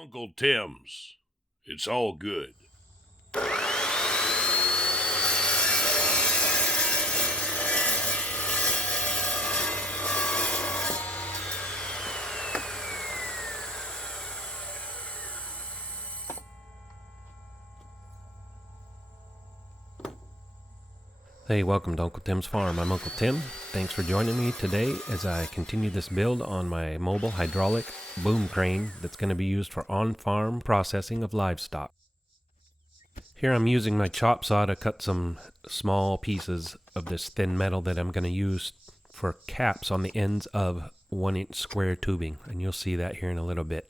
Uncle Tim's. It's all good. Hey, welcome to Uncle Tim's Farm. I'm Uncle Tim. Thanks for joining me today as I continue this build on my mobile hydraulic boom crane that's going to be used for on-farm processing of livestock. Here I'm using my chop saw to cut some small pieces of this thin metal that I'm going to use for caps on the ends of 1-inch square tubing, and you'll see that here in a little bit.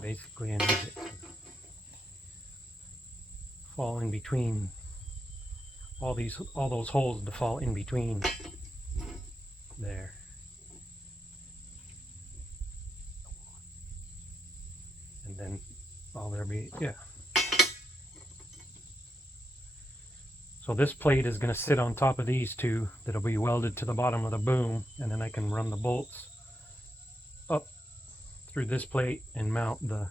Basically, I need it to fall in between all those holes to fall in between there. And then there'll be, So this plate is going to sit on top of these two that'll be welded to the bottom of the boom, and then I can run the bolts up through this plate and mount the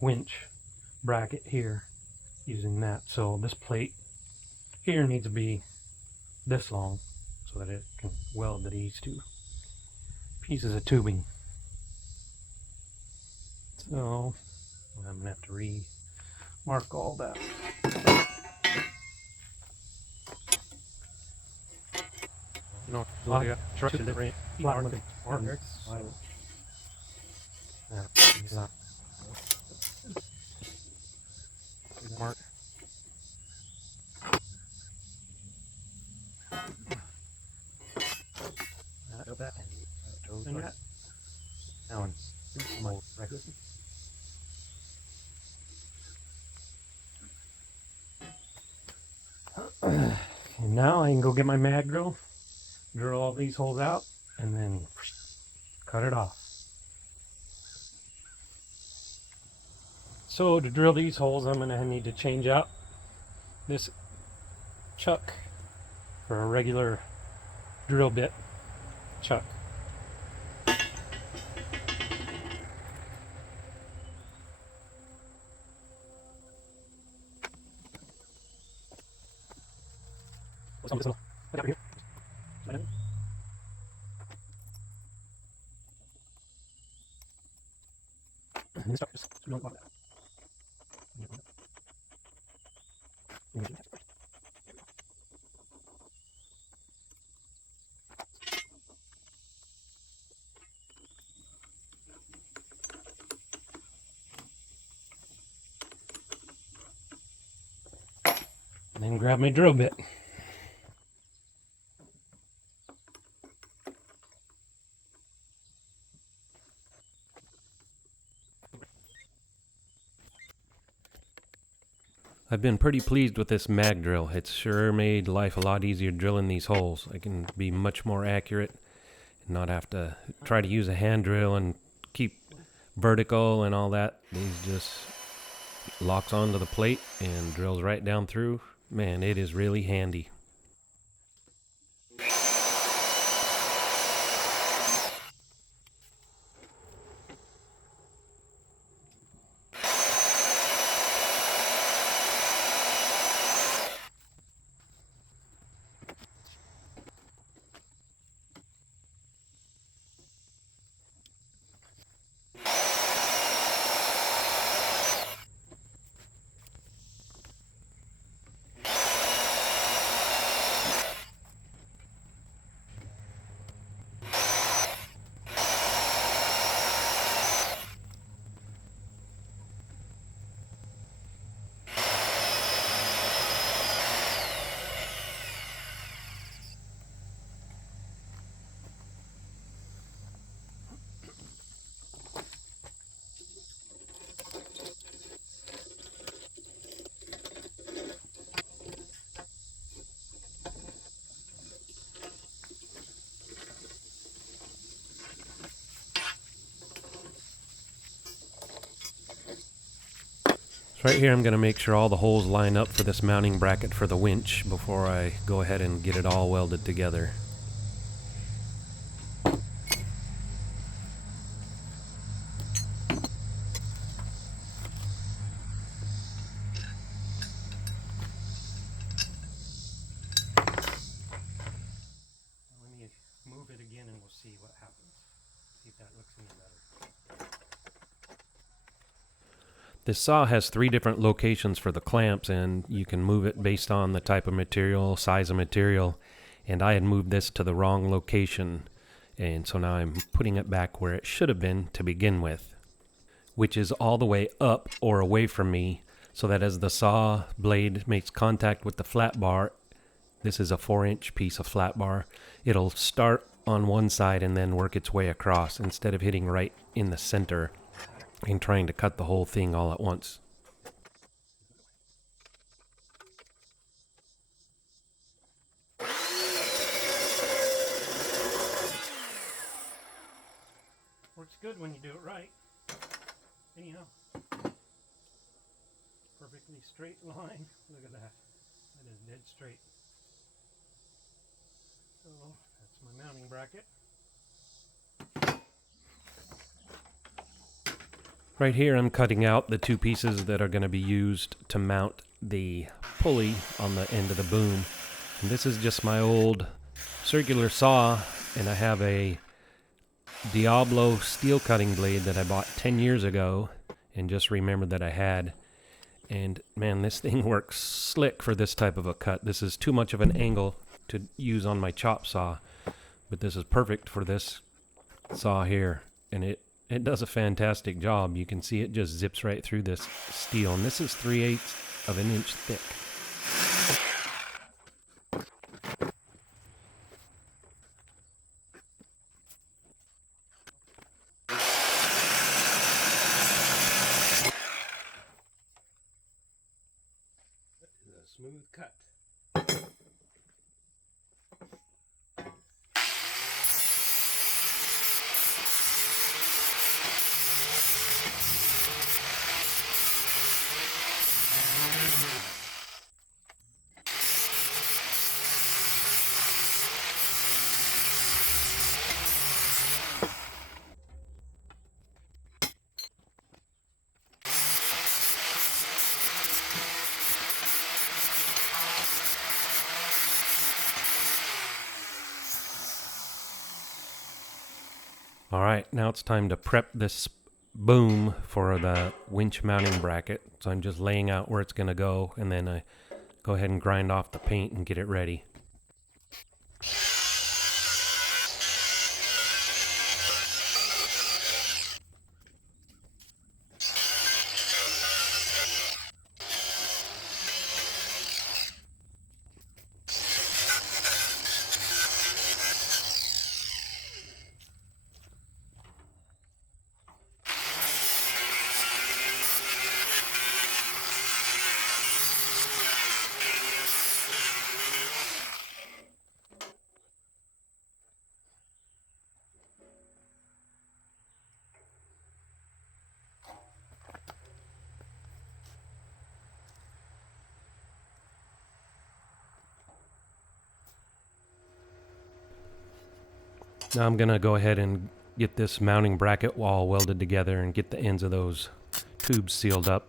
winch bracket here using that. So this plate here needs to be this long so that it can weld to these two pieces of tubing. So I'm gonna have to re-mark all that. No, markers. Mark. That. Now and now I can go get my mag drill, drill all these holes out, and then cut it off. So to drill these holes, I'm going to need to change out this chuck for a regular drill bit chuck. And then grab my drill bit. I've been pretty pleased with this mag drill. It's sure made life a lot easier drilling these holes. I can be much more accurate and not have to try to use a hand drill and keep vertical and all that. These just locks onto the plate and drills right down through. Man, it is really handy. So right here I'm going to make sure all the holes line up for this mounting bracket for the winch before I go ahead and get it all welded together. Let me move it again and we'll see what happens. See if that looks any better. This saw has 3 different locations for the clamps, and you can move it based on the type of material, size of material, and I had moved this to the wrong location, and so now I'm putting it back where it should have been to begin with, which is all the way up or away from me, so that as the saw blade makes contact with the flat bar, this is a 4-inch piece of flat bar, it'll start on one side and then work its way across instead of hitting right in the center and trying to cut the whole thing all at once. Works good when you do it right. Anyhow, perfectly straight line. Look at that. That is dead straight. So that's my mounting bracket. Right here I'm cutting out the 2 pieces that are going to be used to mount the pulley on the end of the boom. And this is just my old circular saw, and I have a Diablo steel cutting blade that I bought 10 years ago and just remembered that I had. And man, this thing works slick for this type of a cut. This is too much of an angle to use on my chop saw, but this is perfect for this saw here, and it does a fantastic job. You can see it just zips right through this steel, and this is 3/8 of an inch thick. That is a smooth cut. All right, now it's time to prep this boom for the winch mounting bracket. So I'm just laying out where it's going to go, and then I go ahead and grind off the paint and get it ready. Now I'm going to go ahead and get this mounting bracket wall welded together and get the ends of those tubes sealed up.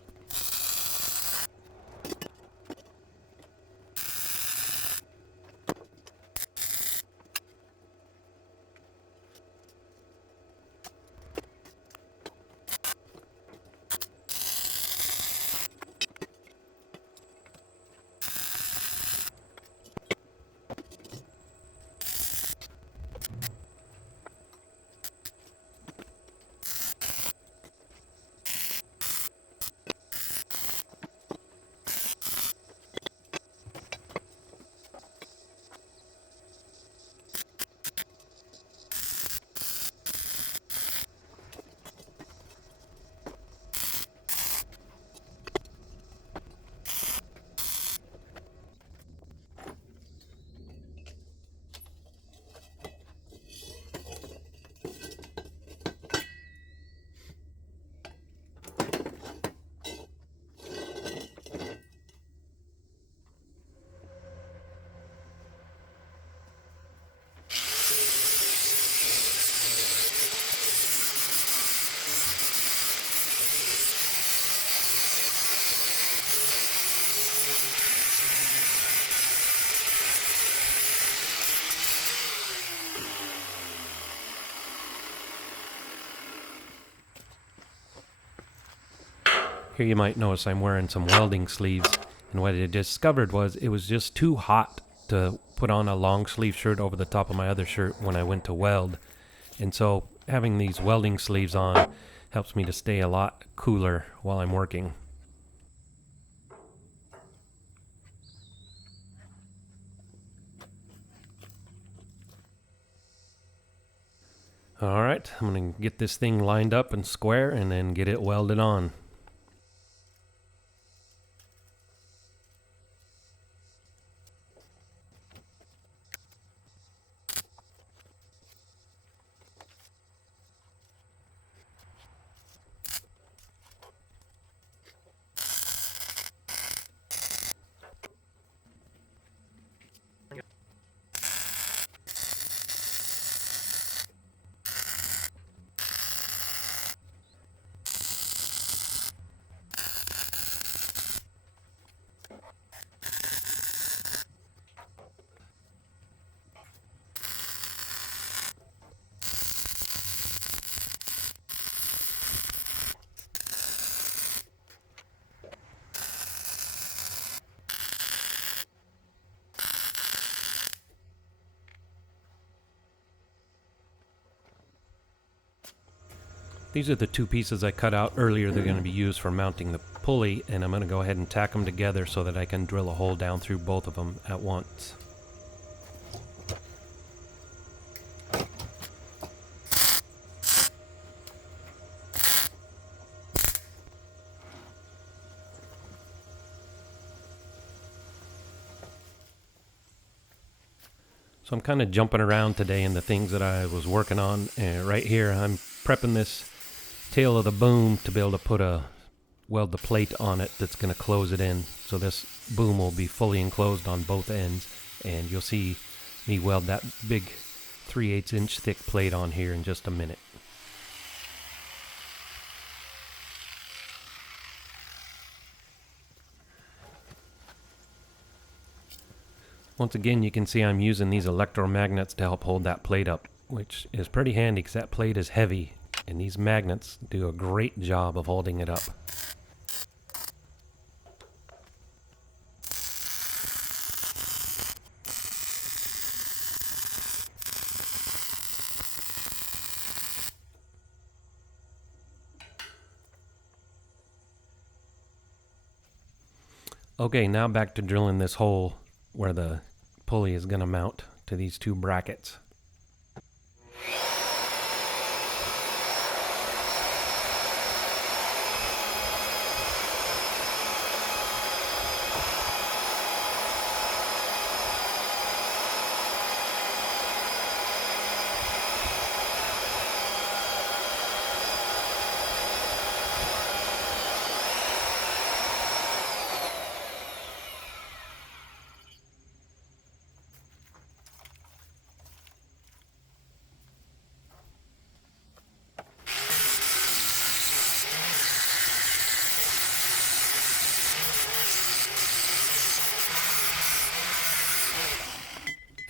Here you might notice I'm wearing some welding sleeves, and what I discovered was it was just too hot to put on a long sleeve shirt over the top of my other shirt when I went to weld. And so having these welding sleeves on helps me to stay a lot cooler while I'm working. Alright, I'm going to get this thing lined up and square and then get it welded on. These are the two pieces I cut out earlier. They're going to be used for mounting the pulley, and I'm going to go ahead and tack them together so that I can drill a hole down through both of them at once. So I'm kind of jumping around today in the things that I was working on. And right here, I'm prepping this tail of the boom to be able to weld the plate on it that's going to close it in. So this boom will be fully enclosed on both ends, and you'll see me weld that big 3/8 inch thick plate on here in just a minute. Once again, you can see I'm using these electromagnets to help hold that plate up, which is pretty handy because that plate is heavy, and these magnets do a great job of holding it up. Okay, now back to drilling this hole where the pulley is going to mount to these two brackets.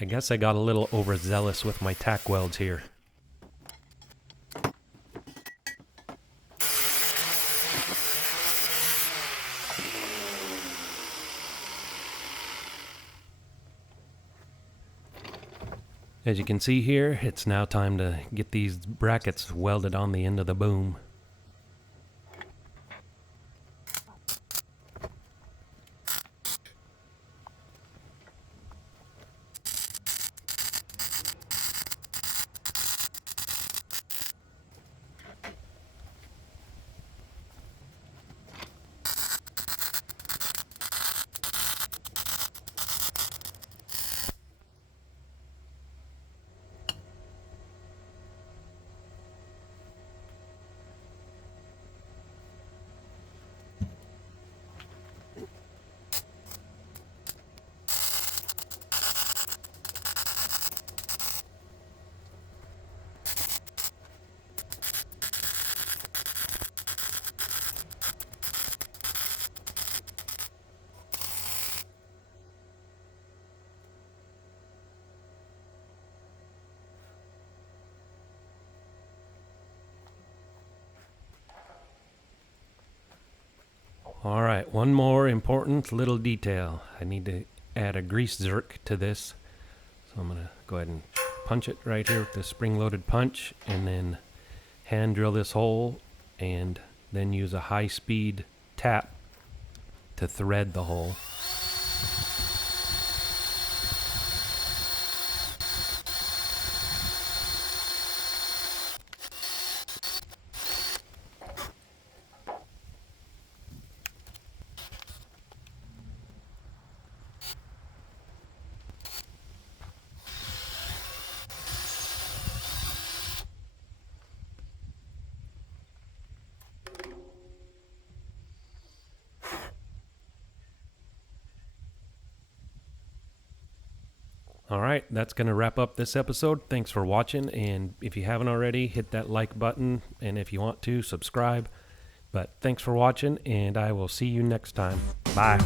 I guess I got a little overzealous with my tack welds here. As you can see here, it's now time to get these brackets welded on the end of the boom. All right, one more important little detail. I need to add a grease zerk to this. So I'm going to go ahead and punch it right here with the spring-loaded punch, and then hand drill this hole, and then use a high-speed tap to thread the hole. All right, that's going to wrap up this episode. Thanks for watching, and if you haven't already, hit that like button, and if you want to, subscribe. But thanks for watching, and I will see you next time. Bye.